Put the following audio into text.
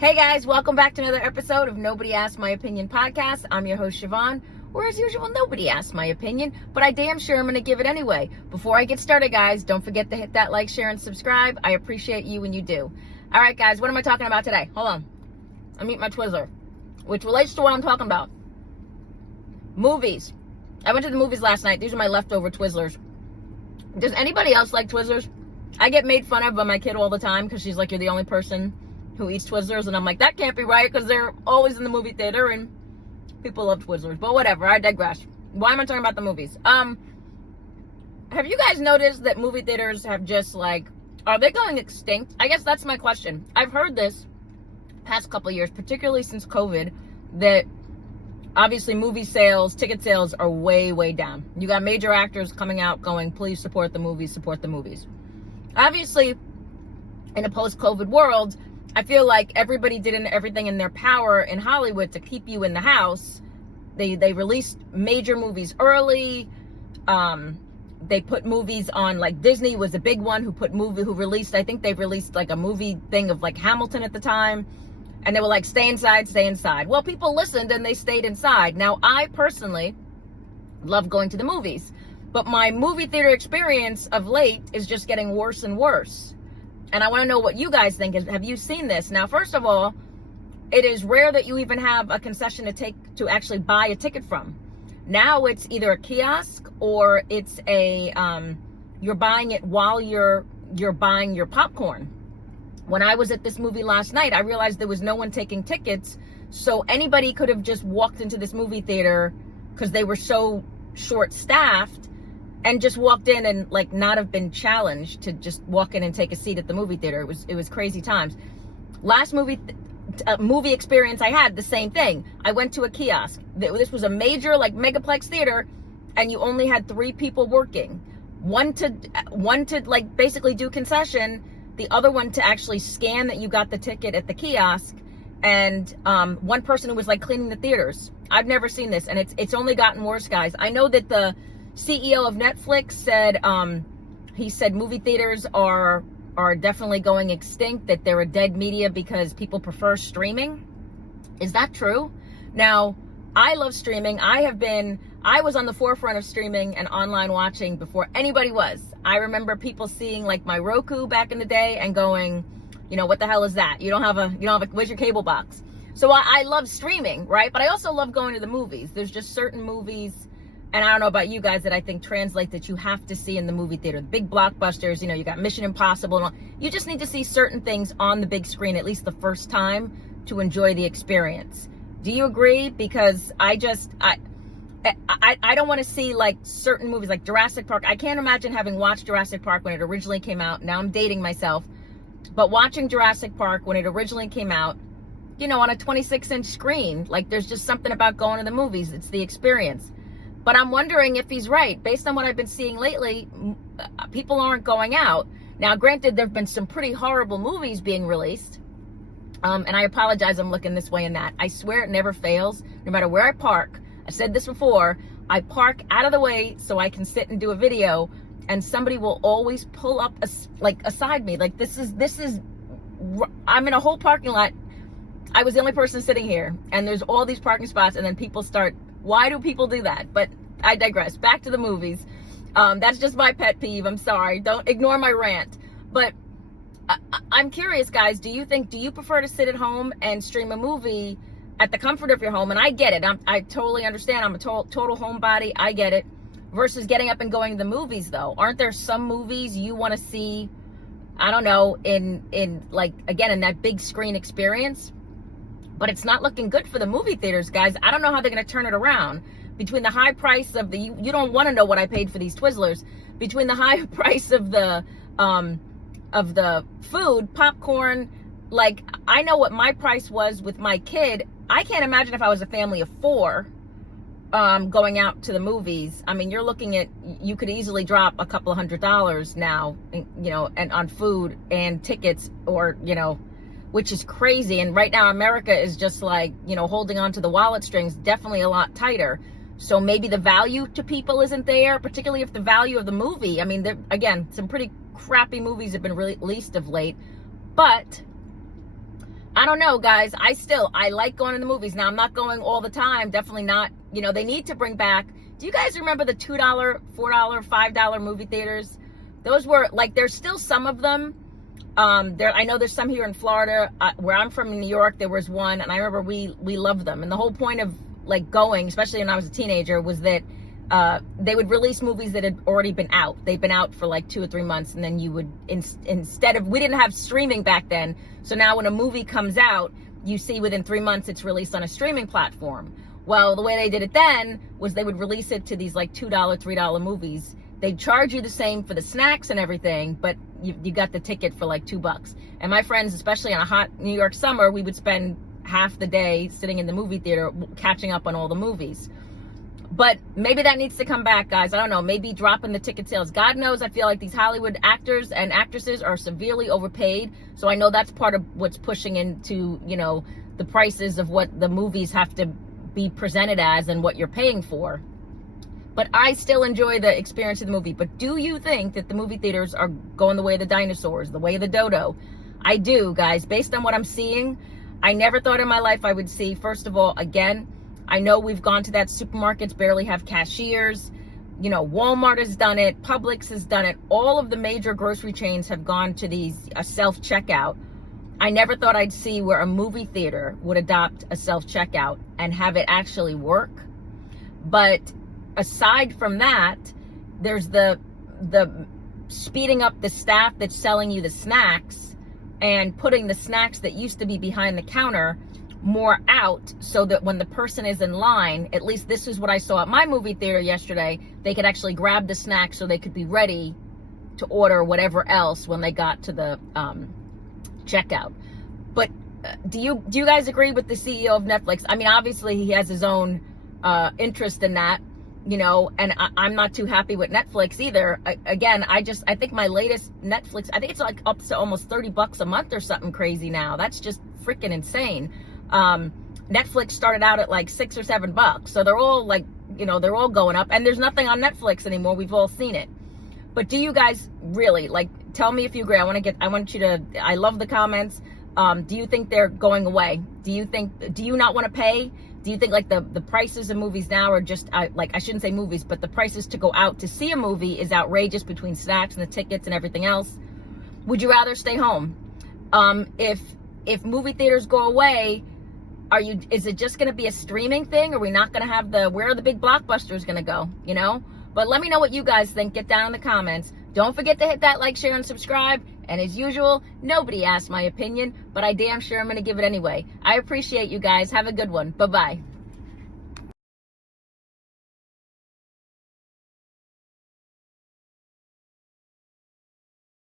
Hey guys, welcome back to another episode of Nobody Asked My Opinion podcast. I'm your host, Siobhan, where as usual, nobody asked my opinion, but I damn sure I'm going to give it anyway. Before I get started, guys, don't forget to hit that like, share, and subscribe. I appreciate you when you do. All right, guys, what am I talking about today? Hold on. I'm eating my Twizzler, which relates to what I'm talking about. Movies. I went to the movies last night. These are my leftover Twizzlers. Does anybody else like Twizzlers? I get made fun of by my kid all the time because she's like, you're the only person who eats Twizzlers, and I'm like, that can't be right because they're always in the movie theater and people love Twizzlers. But whatever, I digress. Why am I talking about the movies? Have you guys noticed that movie theaters have just like, are they going extinct? I guess that's my question. I've heard this past couple of years, particularly since COVID, that obviously movie sales, ticket sales are way, way down. You got major actors coming out going, please support the movies, support the movies. Obviously, in a post-COVID world, I feel like everybody did everything in their power in Hollywood to keep you in the house. They released major movies early. They put movies on, like Disney was a big one who released, I think they released like a movie thing of like Hamilton at the time. And they were like, stay inside, stay inside. Well, people listened and they stayed inside. Now, I personally love going to the movies, but my movie theater experience of late is just getting worse and worse. And I want to know what you guys think. Have you seen this? Now, first of all, it is rare that you even have a concession to actually buy a ticket from. Now it's either a kiosk or it's you're buying it while you're buying your popcorn. When I was at this movie last night, I realized there was no one taking tickets. So anybody could have just walked into this movie theater because they were so short-staffed and just walked in and like not have been challenged to just walk in and take a seat at the movie theater. It was crazy times. Last movie experience I had, the same thing. I went to a kiosk. This was a major like megaplex theater, and you only had 3 people working. One to like basically do concession, the other one to actually scan that you got the ticket at the kiosk, and one person who was like cleaning the theaters. I've never seen this, and it's only gotten worse, guys. I know that the CEO of Netflix said, he said movie theaters are definitely going extinct, that they're a dead media because people prefer streaming. Is that true? Now, I love streaming. I was on the forefront of streaming and online watching before anybody was. I remember people seeing like my Roku back in the day and going, you know, what the hell is that? You don't have a, where's your cable box? So I love streaming, right? But I also love going to the movies. There's just certain movies, and I don't know about you guys, that I think translate that you have to see in the movie theater. The big blockbusters, you got Mission Impossible and all. You just need to see certain things on the big screen at least the first time to enjoy the experience. Do you agree? Because I don't want to see like certain movies like Jurassic Park. I can't imagine having watched Jurassic Park when it originally came out. Now I'm dating myself. But watching Jurassic Park when it originally came out, on a 26-inch screen, like there's just something about going to the movies. It's the experience. But I'm wondering if he's right. Based on what I've been seeing lately, people aren't going out. Now, granted, there have been some pretty horrible movies being released. And I apologize, I'm looking this way and that. I swear it never fails. No matter where I park, I said this before, I park out of the way so I can sit and do a video, and somebody will always pull up aside me. Like this is, I'm in a whole parking lot. I was the only person sitting here, and there's all these parking spots, and then people start. Why do people do that? But I digress. Back to the movies. That's just my pet peeve. I'm sorry. Don't ignore my rant. But I'm curious, guys. Do you prefer to sit at home and stream a movie at the comfort of your home? And I get it. I totally understand. I'm a total homebody. I get it. Versus getting up and going to the movies, though. Aren't there some movies you want to see, I don't know, in like, again, in that big screen experience? But it's not looking good for the movie theaters, guys. I don't know how they're going to turn it around. Between the high price of you don't want to know what I paid for these Twizzlers. Between the high price of the food, popcorn, like I know what my price was with my kid. I can't imagine if I was a family of 4 going out to the movies. I mean, you're looking at, you could easily drop a couple $100 now, and on food and tickets, or, which is crazy. And right now, America is just like, holding on to the wallet strings, definitely a lot tighter. So maybe the value to people isn't there, particularly if the value of the movie, I mean, again, some pretty crappy movies have been released of late. But I don't know, guys. I like going to the movies. Now, I'm not going all the time. Definitely not. You know, they need to bring back. Do you guys remember the $2, $4, $5 movie theaters? Those were like, there's still some of them. I know there's some here in Florida. Where I'm from in New York, there was one, and I remember we loved them. And the whole point of like going, especially when I was a teenager, was that they would release movies that had already been out. They'd been out for like 2 or 3 months, and then you would, instead of, we didn't have streaming back then, so now when a movie comes out, you see within 3 months it's released on a streaming platform. Well, the way they did it then was they would release it to these like $2, $3 movies. They'd charge you the same for the snacks and everything, but you got the ticket for like $2. And my friends, especially on a hot New York summer, we would spend half the day sitting in the movie theater catching up on all the movies. But maybe that needs to come back, guys. I don't know. Maybe dropping the ticket sales. God knows, I feel like these Hollywood actors and actresses are severely overpaid. So I know that's part of what's pushing into, you know, the prices of what the movies have to be presented as and what you're paying for. But I still enjoy the experience of the movie. But do you think that the movie theaters are going the way of the dinosaurs, the way of the dodo? I do, guys. Based on what I'm seeing, I never thought in my life I would see, first of all, again, I know we've gone to that supermarkets, barely have cashiers. You know, Walmart has done it. Publix has done it. All of the major grocery chains have gone to these self-checkout. I never thought I'd see where a movie theater would adopt a self-checkout and have it actually work. But aside from that, there's the speeding up the staff that's selling you the snacks and putting the snacks that used to be behind the counter more out, so that when the person is in line, at least this is what I saw at my movie theater yesterday, they could actually grab the snack so they could be ready to order whatever else when they got to the checkout. But do you guys agree with the CEO of Netflix? I mean, obviously he has his own interest in that, you know, and I'm not too happy with Netflix either. I think my latest Netflix, I think it's like up to almost $30 a month or something crazy now. That's just freaking insane. Netflix started out at like $6 or $7, so they're all like, you know, they're all going up, and there's nothing on Netflix anymore. We've all seen it. But do you guys really, like, tell me if you agree. I love the comments. Do you think they're going away? Do you not want to pay? Do you think like the prices of movies now are just like, I shouldn't say movies, but the prices to go out to see a movie is outrageous between snacks and the tickets and everything else? Would you rather stay home? If movie theaters go away, is it just going to be a streaming thing? Are we not going to have where are the big blockbusters going to go, you know? But let me know what you guys think. Get down in the comments. Don't forget to hit that like, share, and subscribe. And as usual, nobody asked my opinion, but I damn sure I'm going to give it anyway. I appreciate you guys. Have a good one. Bye-bye.